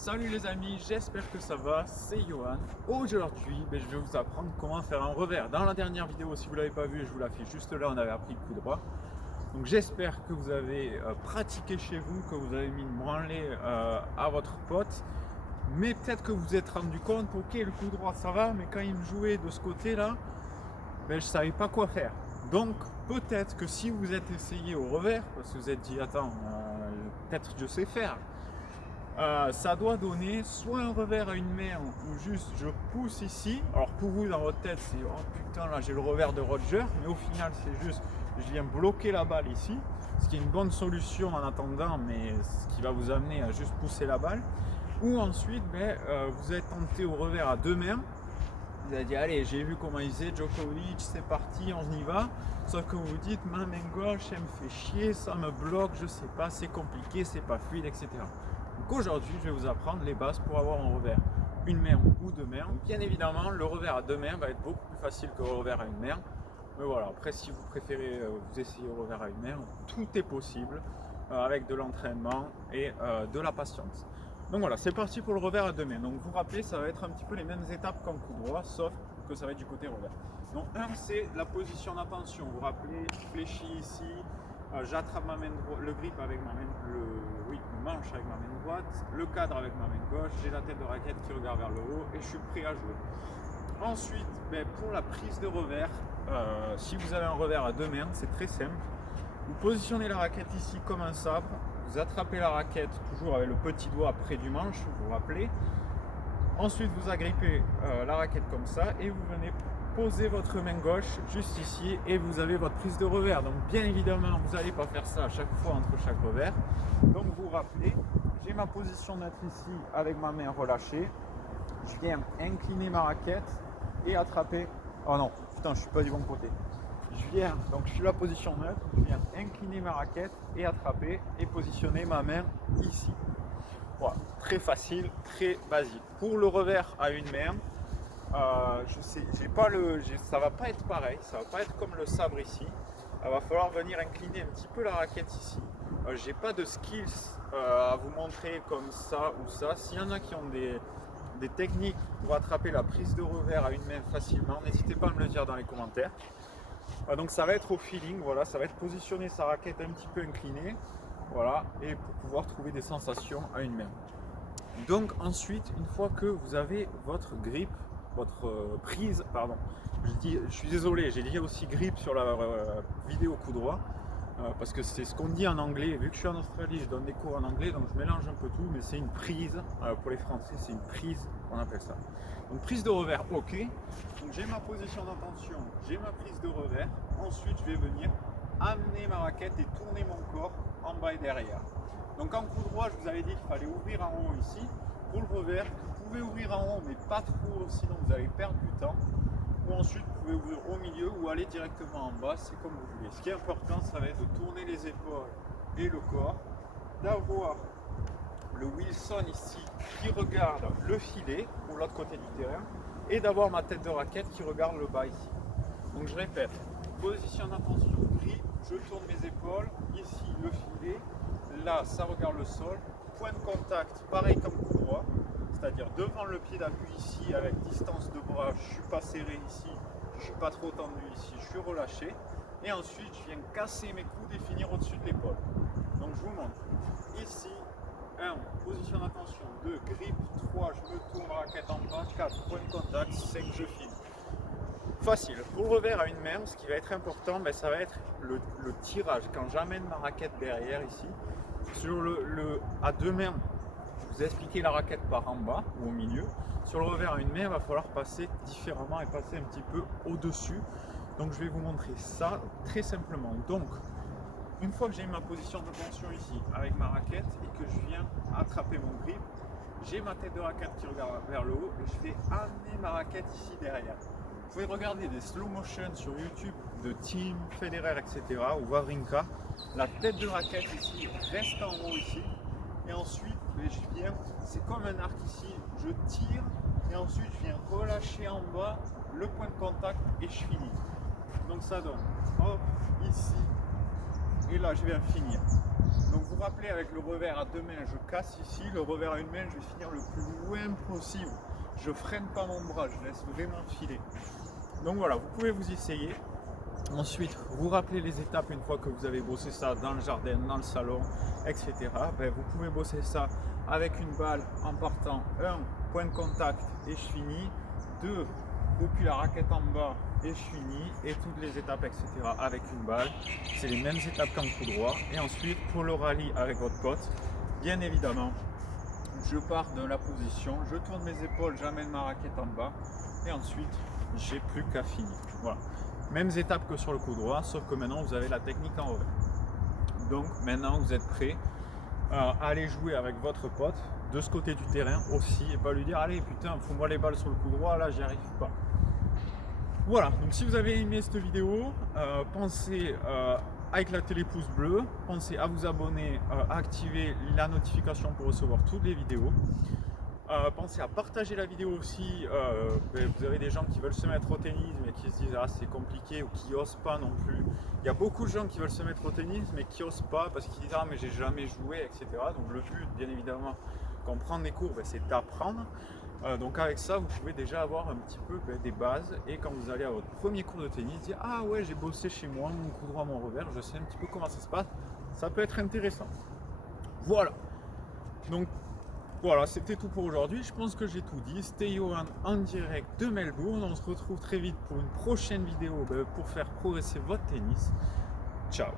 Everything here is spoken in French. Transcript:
Salut les amis, j'espère que ça va, c'est Johan. Aujourd'hui, je vais vous apprendre comment faire un revers. Dans la dernière vidéo, si vous ne l'avez pas vu, je vous l'affiche juste là, on avait appris le coup droit. Donc j'espère que vous avez pratiqué chez vous, que vous avez mis une branlée à votre pote. Mais peut-être que vous vous êtes rendu compte, ok, le coup droit ça va, mais quand il me jouait de ce côté-là, je ne savais pas quoi faire. Donc peut-être que si vous êtes essayé au revers, parce que vous êtes dit, attends, peut-être je sais faire. Ça doit donner soit un revers à une main ou juste je pousse ici. Alors pour vous dans votre tête c'est oh putain là j'ai le revers de Roger, mais au final c'est juste je viens bloquer la balle ici, ce qui est une bonne solution en attendant, mais ce qui va vous amener à juste pousser la balle. Ou ensuite vous êtes tenté au revers à deux mains. Vous avez dit allez j'ai vu comment il faisait Djokovic, c'est parti on y va. Sauf que vous vous dites ma main gauche elle me fait chier, ça me bloque, je sais pas, c'est compliqué, c'est pas fluide, etc. Donc aujourd'hui, je vais vous apprendre les bases pour avoir un revers une main ou deux mains. Donc bien évidemment, le revers à deux mains va être beaucoup plus facile que le revers à une main. Mais voilà, après si vous préférez vous essayer au revers à une main, tout est possible avec de l'entraînement et de la patience. Donc voilà, c'est parti pour le revers à deux mains. Donc vous vous rappelez, ça va être un petit peu les mêmes étapes qu'en coup droit, sauf que ça va être du côté revers. Donc un, c'est la position d'attention. Vous vous rappelez, fléchi ici, j'attrape ma main le grip avec ma main, le manche avec ma main droite, le cadre avec ma main gauche, j'ai la tête de raquette qui regarde vers le haut et je suis prêt à jouer. Ensuite, pour la prise de revers, si vous avez un revers à deux mains, c'est très simple. Vous positionnez la raquette ici comme un sabre, vous attrapez la raquette toujours avec le petit doigt près du manche, vous vous rappelez. Ensuite, vous agrippez la raquette comme ça et vous venez poser votre main gauche juste ici et vous avez votre prise de revers. Donc bien évidemment, vous n'allez pas faire ça à chaque fois entre chaque revers. Donc vous vous rappelez, j'ai ma position neutre ici avec ma main relâchée. Je viens incliner ma raquette et attraper. Oh non, putain, je suis pas du bon côté. Je suis la position neutre, je viens incliner ma raquette et attraper et positionner ma main ici. Voilà, très facile, très basique. Pour le revers à une main, je sais, ça va pas être pareil, ça va pas être comme le sabre ici. Il va falloir venir incliner un petit peu la raquette ici. J'ai pas de skills à vous montrer comme ça ou ça. S'il y en a qui ont des techniques pour attraper la prise de revers à une main facilement, n'hésitez pas à me le dire dans les commentaires. Donc ça va être au feeling, voilà, ça va être positionner sa raquette un petit peu inclinée, voilà, et pour pouvoir trouver des sensations à une main. Donc ensuite, une fois que vous avez votre grip, votre prise, pardon, je suis désolé, j'ai dit aussi grip sur la vidéo coup droit, parce que c'est ce qu'on dit en anglais. Vu que je suis en Australie, je donne des cours en anglais, donc je mélange un peu tout, mais c'est une prise, pour les Français, c'est une prise, on appelle ça. Donc prise de revers, ok. Donc j'ai ma position d'intention, j'ai ma prise de revers. Ensuite, je vais venir amener ma raquette et tourner mon corps en bas et derrière. Donc en coup droit, je vous avais dit qu'il fallait ouvrir en haut ici. Pour le revers, vous pouvez ouvrir en haut, mais pas trop, sinon vous allez perdre du temps. Ou ensuite, vous pouvez ouvrir au milieu ou aller directement en bas, c'est comme vous voulez. Ce qui est important, ça va être de tourner les épaules et le corps, d'avoir le Wilson ici qui regarde le filet ou l'autre côté du terrain, et d'avoir ma tête de raquette qui regarde le bas ici. Donc je répète, position d'attention, grip, je tourne mes épaules, ici le filet, là ça regarde le sol, point de contact pareil comme coup droit, c'est-à-dire devant le pied d'appui ici avec distance de bras, je ne suis pas serré ici, je ne suis pas trop tendu ici, je suis relâché, et ensuite je viens casser mes coudes et finir au-dessus de l'épaule. Donc je vous montre, ici 1, position d'attention, 2, grip, 3, je me tourne, raquette en bas, 4, point de contact, 5, je finis. Facile. Pour le revers à une main, ce qui va être important, ça va être le tirage. Quand j'amène ma raquette derrière ici, sur à deux mains, je vous ai expliqué la raquette par en bas ou au milieu. Sur le revers à une main, il va falloir passer différemment et passer un petit peu au-dessus. Donc je vais vous montrer ça très simplement. Donc, une fois que j'ai ma position de tension ici avec ma raquette et que je viens attraper mon grip, j'ai ma tête de raquette qui regarde vers le haut et je vais amener ma raquette ici derrière. Vous pouvez regarder des slow motion sur YouTube de Tim, Federer, etc. ou Wawrinka. La tête de raquette ici reste en haut ici. Et ensuite, je viens, c'est comme un arc ici, je tire et ensuite je viens relâcher en bas le point de contact et je finis. Donc ça donne, hop, ici, et là je viens finir. Donc vous rappelez, avec le revers à deux mains, je casse ici, le revers à une main, je vais finir le plus loin possible. Je freine pas mon bras, je laisse vraiment filer. Donc voilà, vous pouvez vous essayer. Ensuite, vous rappelez les étapes une fois que vous avez bossé ça dans le jardin, dans le salon, etc. Ben, vous pouvez bosser ça avec une balle en partant 1, point de contact et je finis, 2, depuis la raquette en bas et je finis, et toutes les étapes, etc. avec une balle. C'est les mêmes étapes qu'en coup droit. Et ensuite, pour le rallye avec votre pote, bien évidemment, je pars de la position, je tourne mes épaules, j'amène ma raquette en bas et ensuite, j'ai plus qu'à finir. Voilà. Mêmes étapes que sur le coup droit, sauf que maintenant vous avez la technique en revers. Donc maintenant vous êtes prêt à aller jouer avec votre pote de ce côté du terrain aussi, et pas lui dire allez putain fous-moi les balles sur le coup droit, là j'y arrive pas. Voilà, donc si vous avez aimé cette vidéo, pensez à éclater les pouces bleus, pensez à vous abonner, à activer la notification pour recevoir toutes les vidéos. Pensez à partager la vidéo aussi. Vous avez des gens qui veulent se mettre au tennis mais qui se disent ah c'est compliqué, ou qui osent pas non plus. Il y a beaucoup de gens qui veulent se mettre au tennis mais qui osent pas parce qu'ils disent ah mais j'ai jamais joué, etc. Donc le but bien évidemment quand on prend des cours, c'est d'apprendre. Donc avec ça vous pouvez déjà avoir un petit peu des bases, et quand vous allez à votre premier cours de tennis, dire ah ouais j'ai bossé chez moi, mon coup droit, mon revers, je sais un petit peu comment ça se passe, ça peut être intéressant. Voilà, donc voilà, c'était tout pour aujourd'hui. Je pense que j'ai tout dit. C'était Johan en direct de Melbourne. On se retrouve très vite pour une prochaine vidéo pour faire progresser votre tennis. Ciao!